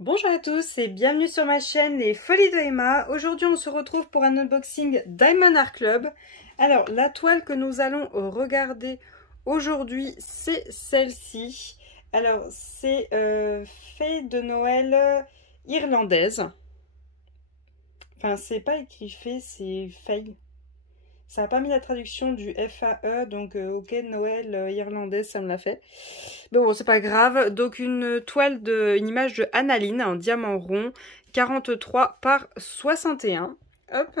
Bonjour à tous et bienvenue sur ma chaîne Les Folies de Emma. Aujourd'hui on se retrouve pour un unboxing Diamond Art Club. Alors la toile que nous allons regarder aujourd'hui c'est celle-ci. Alors c'est Fée de Noël irlandaise. Enfin c'est pas écrit Fée, c'est Faye. Ça n'a pas mis la traduction du FAE, donc ok, Noël irlandaise, ça me l'a fait. Mais bon, c'est pas grave. Donc une image de Annaline en diamant rond, 43 par 61. Hop.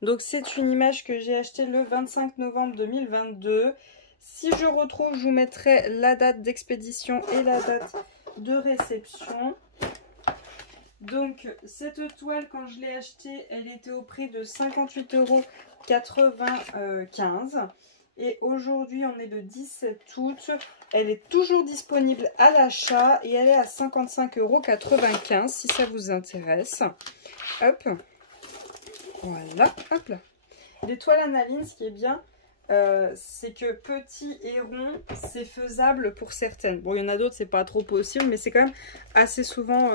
Donc c'est une image que j'ai achetée le 25 novembre 2022. Si je retrouve, je vous mettrai la date d'expédition et la date de réception. Donc cette toile, quand je l'ai achetée, elle était au prix de 58,95 €. Et aujourd'hui, on est le 17 août. Elle est toujours disponible à l'achat et elle est à 55,95 € si ça vous intéresse. Hop. Voilà. Hop là. Les toiles Annaline, ce qui est bien, c'est que petit et rond, c'est faisable pour certaines. Bon, il y en a d'autres, c'est pas trop possible, mais c'est quand même assez souvent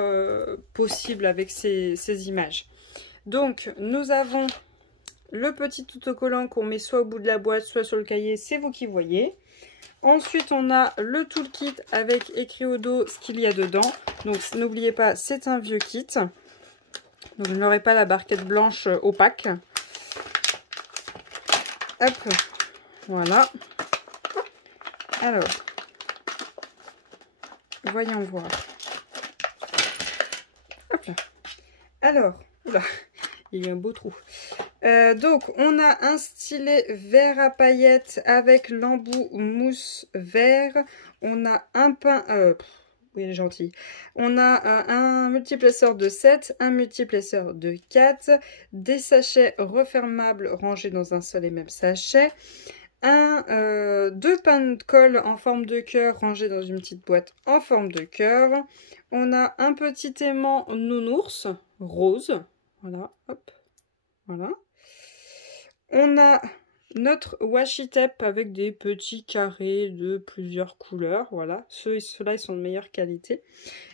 possible avec ces images. Donc, nous avons le petit autocollant qu'on met soit au bout de la boîte, soit sur le cahier, c'est vous qui voyez. Ensuite, on a le toolkit avec écrit au dos ce qu'il y a dedans. Donc, n'oubliez pas, c'est un vieux kit. Donc, je n'aurai pas la barquette blanche opaque. Hop. Voilà. Alors, voyons voir. Hop là. Alors, oula, il y a eu un beau trou. Donc, on a un stylet vert à paillettes avec l'embout mousse vert. On a un pain... oui, il est gentil. On a un multiplaceur de 7, un multiplaceur de 4, des sachets refermables rangés dans un seul et même sachet. Deux pains de colle en forme de cœur rangés dans une petite boîte en forme de cœur. On a un petit aimant nounours rose. Voilà, hop. Voilà. On a notre washi tape avec des petits carrés de plusieurs couleurs. Voilà, ceux-là ils sont de meilleure qualité.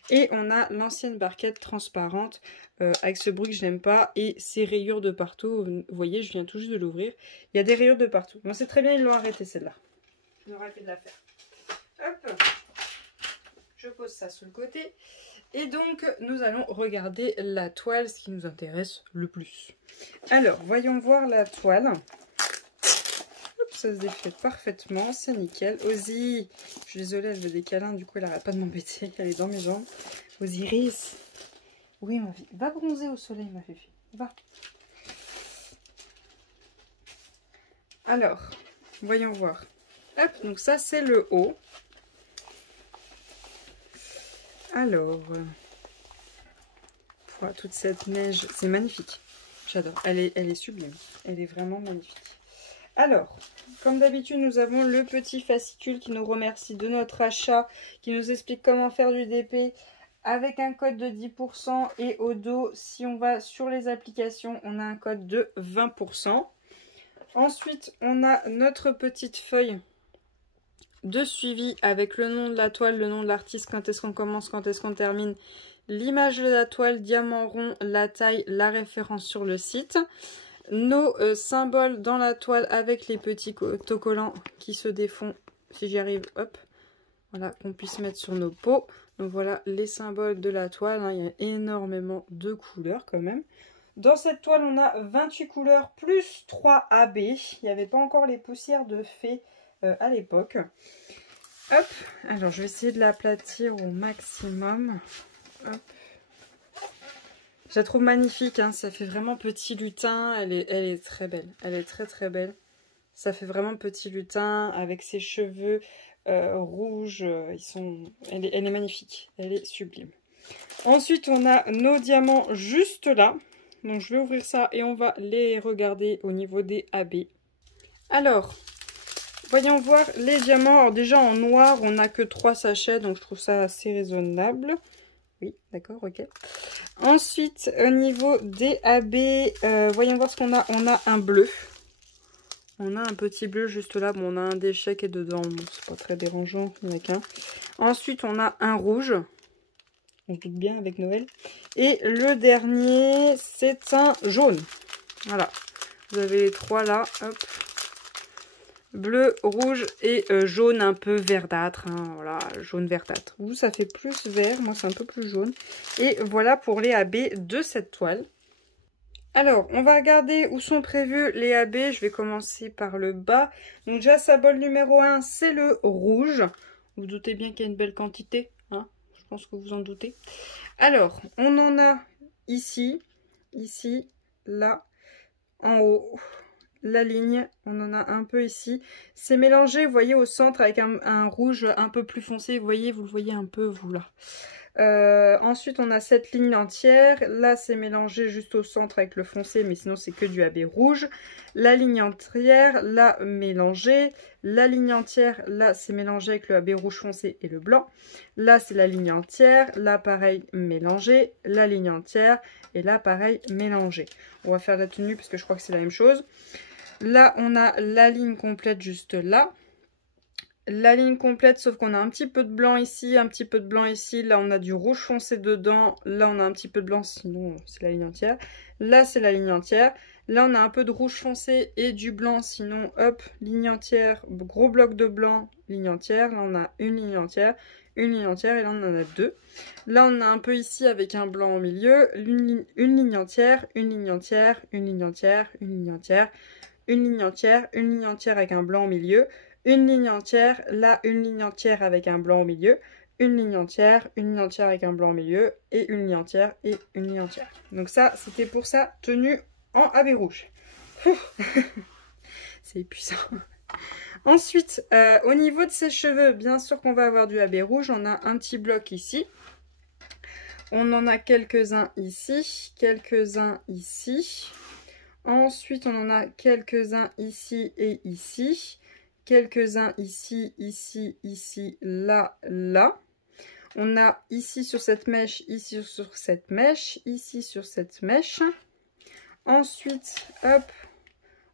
Et on a l'ancienne barquette transparente avec ce bruit que je n'aime pas et ces rayures de partout. Vous voyez, je viens tout juste de l'ouvrir. Il y a des rayures de partout. Bon, c'est très bien, ils l'ont arrêté celle-là. Ils ont arrêté de la faire. Hop, je pose ça sur le côté. Et donc, nous allons regarder la toile, ce qui nous intéresse le plus. Alors, voyons voir la toile. Hop, ça se défait parfaitement, c'est nickel. Ozzy, je suis désolée, elle veut des câlins, du coup, elle n'arrête pas de m'embêter. Elle est dans mes jambes. Osiris. Oui, ma fille. Va bronzer au soleil, ma fille. Va. Alors, voyons voir. Hop, donc ça, c'est le haut. Alors, voilà, toute cette neige, c'est magnifique. J'adore. Elle est sublime. Elle est vraiment magnifique. Alors, comme d'habitude, nous avons le petit fascicule qui nous remercie de notre achat, qui nous explique comment faire du DP avec un code de 10%. Et au dos, si on va sur les applications, on a un code de 20%. Ensuite, on a notre petite feuille de suivi avec le nom de la toile, le nom de l'artiste, quand est-ce qu'on commence, quand est-ce qu'on termine, l'image de la toile, diamant rond, la taille, la référence sur le site. Nos symboles dans la toile avec les petits autocollants qui se défont, si j'y arrive, hop, voilà, qu'on puisse mettre sur nos pots. Donc voilà les symboles de la toile, hein. Il y a énormément de couleurs quand même. Dans cette toile, on a 28 couleurs plus 3 AB. Il n'y avait pas encore les poussières de fée à l'époque. Hop, alors je vais essayer de l'aplatir au maximum. Hop. Je la trouve magnifique, hein. Ça fait vraiment petit lutin, elle est très belle, elle est très très belle. Ça fait vraiment petit lutin avec ses cheveux rouges, elle est magnifique, elle est sublime. Ensuite on a nos diamants juste là, donc je vais ouvrir ça et on va les regarder au niveau des AB. Alors, voyons voir les diamants. Alors déjà en noir on n'a que 3 sachets, donc je trouve ça assez raisonnable. Oui, d'accord, ok. Ensuite, au niveau des AB, voyons voir ce qu'on a. On a un bleu. On a un petit bleu juste là. Bon, on a un déchet qui est dedans. Bon, c'est pas très dérangeant, il n'y en a qu'un. Ensuite, on a un rouge. On se doute bien avec Noël. Et le dernier, c'est un jaune. Voilà. Vous avez les 3 là. Hop. Bleu, rouge et jaune un peu verdâtre. Hein, voilà, jaune verdâtre. Vous, ça fait plus vert. Moi, c'est un peu plus jaune. Et voilà pour les AB de cette toile. Alors, on va regarder où sont prévus les AB. Je vais commencer par le bas. Donc déjà, symbole numéro 1, c'est le rouge. Vous doutez bien qu'il y a une belle quantité. Hein, je pense que vous en doutez. Alors, on en a ici, là, en haut. La ligne, on en a un peu ici. C'est mélangé, vous voyez, au centre avec un rouge un peu plus foncé. Vous voyez, vous le voyez un peu, vous, là. Ensuite, on a cette ligne entière. Là, c'est mélangé juste au centre avec le foncé, mais sinon, c'est que du AB rouge. La ligne entière, là, mélangée. La ligne entière, là, c'est mélangé avec le AB rouge foncé et le blanc. Là, c'est la ligne entière. Là, pareil, mélangé. La ligne entière. Et là, pareil, mélangé. On va faire la tenue parce que je crois que c'est la même chose. Là, on a la ligne complète juste là. La ligne complète, sauf qu'on a un petit peu de blanc ici, un petit peu de blanc ici. Là, on a du rouge foncé dedans. Là, on a un petit peu de blanc, sinon c'est la ligne entière. Là, c'est la ligne entière. Là, on a un peu de rouge foncé et du blanc, sinon, hop, ligne entière, gros bloc de blanc, ligne entière. Là, on a une ligne entière, et là, on en a 2. Là, on a un peu ici avec un blanc au milieu, une ligne entière, une ligne entière, une ligne entière, une ligne entière, une ligne entière, une ligne entière avec un blanc au milieu. Une ligne entière, là une ligne entière avec un blanc au milieu, une ligne entière avec un blanc au milieu, et une ligne entière et une ligne entière. Donc ça, c'était pour sa tenue en AB rouge. C'est épuisant. Ensuite, au niveau de ses cheveux, bien sûr qu'on va avoir du AB rouge. On a un petit bloc ici. On en a quelques-uns ici, quelques-uns ici. Ensuite, on en a quelques-uns ici et ici. Quelques-uns ici, ici, ici, là, là. On a ici sur cette mèche, ici sur cette mèche, ici sur cette mèche. Ensuite, hop,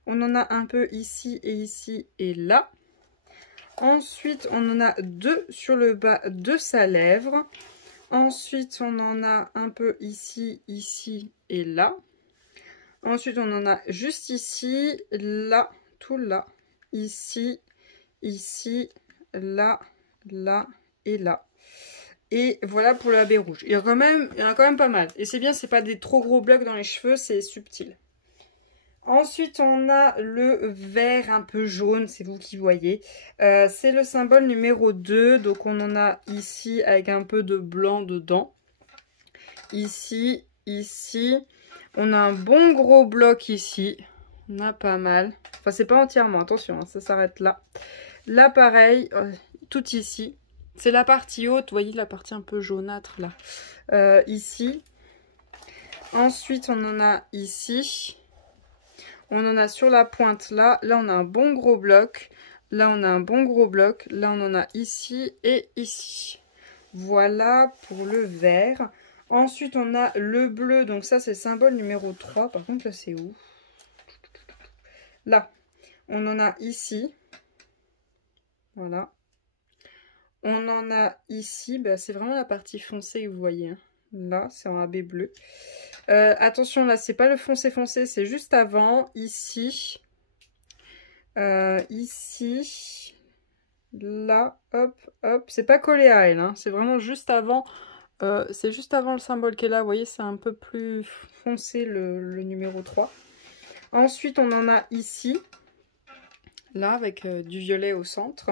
on en a un peu ici et là. Ensuite, on en a 2 sur le bas de sa lèvre. Ensuite, on en a un peu ici, ici et là. Ensuite, on en a juste ici, là, tout là. Ici, ici, là, là et là. Et voilà pour le AB rouge. Il y en a quand même pas mal. Et c'est bien, c'est pas des trop gros blocs dans les cheveux, c'est subtil. Ensuite, on a le vert un peu jaune, c'est vous qui voyez. C'est le symbole numéro 2. Donc, on en a ici avec un peu de blanc dedans. Ici, ici. On a un bon gros bloc ici. On a pas mal. Enfin, c'est pas entièrement, attention, hein, ça s'arrête là. Là, pareil, tout ici. C'est la partie haute, vous voyez la partie un peu jaunâtre là. Ici. Ensuite, on en a ici. On en a sur la pointe là. Là, on a un bon gros bloc. Là, on a un bon gros bloc. Là, on en a ici et ici. Voilà pour le vert. Ensuite, on a le bleu. Donc ça, c'est symbole numéro 3. Par contre, là, c'est où? Là, on en a ici. Voilà. On en a ici. Bah, c'est vraiment la partie foncée, vous voyez. Hein. Là, c'est en AB bleu. Attention, là, c'est pas le foncé foncé, c'est juste avant. Ici. Ici. Là, hop, hop. C'est pas collé à elle, hein. C'est vraiment juste avant. C'est juste avant le symbole qui est là. Vous voyez, c'est un peu plus foncé le numéro 3. Ensuite, on en a ici. Là, avec du violet au centre.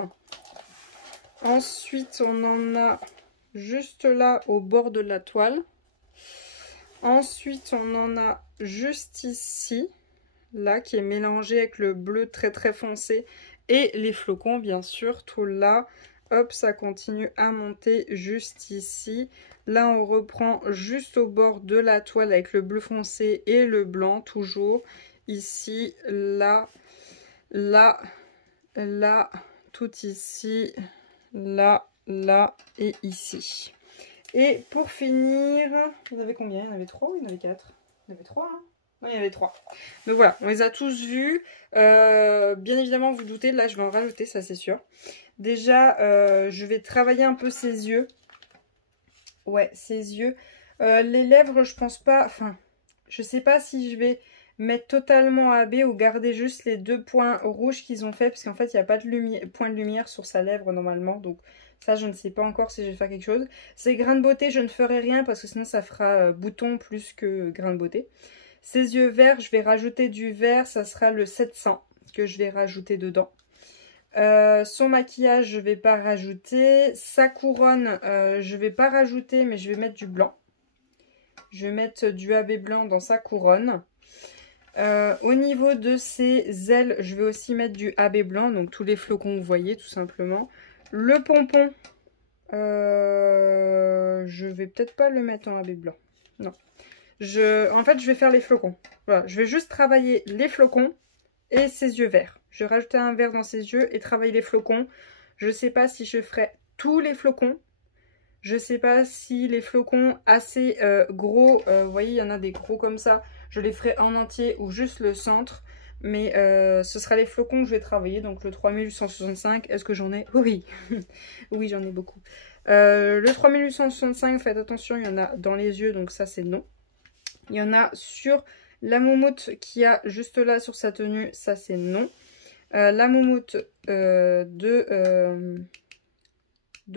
Ensuite, on en a juste là, au bord de la toile. Ensuite, on en a juste ici. Là, qui est mélangé avec le bleu très très foncé. Et les flocons, bien sûr, tout là. Hop, ça continue à monter juste ici. Là, on reprend juste au bord de la toile avec le bleu foncé et le blanc, toujours. Ici, là, là, là, tout ici, là, là et ici. Et pour finir, il y en avait combien? Il y en avait 3 ou il y en avait 4? Il y en avait 3, hein? Non, il y en avait 3. Donc voilà, on les a tous vus. Bien évidemment, vous doutez, là, je vais en rajouter, ça c'est sûr. Déjà, je vais travailler un peu ses yeux. Ouais, ses yeux. Les lèvres, je pense pas... Enfin, je sais pas si je vais mettre totalement AB ou garder juste les 2 points rouges qu'ils ont fait. Parce qu'en fait, il n'y a pas de point de lumière sur sa lèvre normalement. Donc ça, je ne sais pas encore si je vais faire quelque chose. Ces grains de beauté, je ne ferai rien parce que sinon ça fera bouton plus que grain de beauté. Ses yeux verts, je vais rajouter du vert. Ça sera le 700 que je vais rajouter dedans. Son maquillage, je vais pas rajouter. Sa couronne, je vais pas rajouter, mais je vais mettre du blanc. Je vais mettre du AB blanc dans sa couronne. Au niveau de ses ailes, je vais aussi mettre du AB blanc, donc tous les flocons, vous voyez, tout simplement. Le pompon, je vais peut-être pas le mettre en AB blanc. Non. En fait, je vais faire les flocons. Voilà, je vais juste travailler les flocons et ses yeux verts. Je vais rajouter un vert dans ses yeux et travailler les flocons. Je ne sais pas si je ferai tous les flocons. Je ne sais pas si les flocons assez gros, vous voyez, il y en a des gros comme ça, je les ferai en entier ou juste le centre. Mais ce sera les flocons que je vais travailler, donc le 3865. Est-ce que j'en ai? Oui, oui, j'en ai beaucoup. Le 3865, faites attention, il y en a dans les yeux, donc ça c'est non. Il y en a sur la moumoute qui a juste là sur sa tenue, ça c'est non. La moumoute de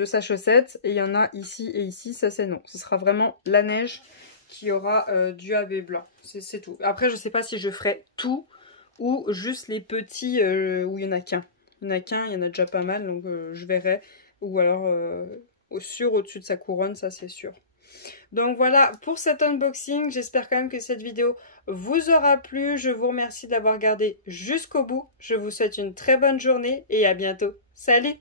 sa chaussette, et il y en a ici et ici, ça c'est non. Ce sera vraiment la neige qui aura du AB blanc, c'est tout. Après je sais pas si je ferai tout ou juste les petits où il n'y en a qu'un. Il n'y en a qu'un, il y en a déjà pas mal, donc je verrai. Ou alors au-dessus de sa couronne, ça c'est sûr. Donc voilà pour cet unboxing, j'espère quand même que cette vidéo vous aura plu. Je vous remercie d'avoir regardé jusqu'au bout. Je vous souhaite une très bonne journée et à bientôt. Salut!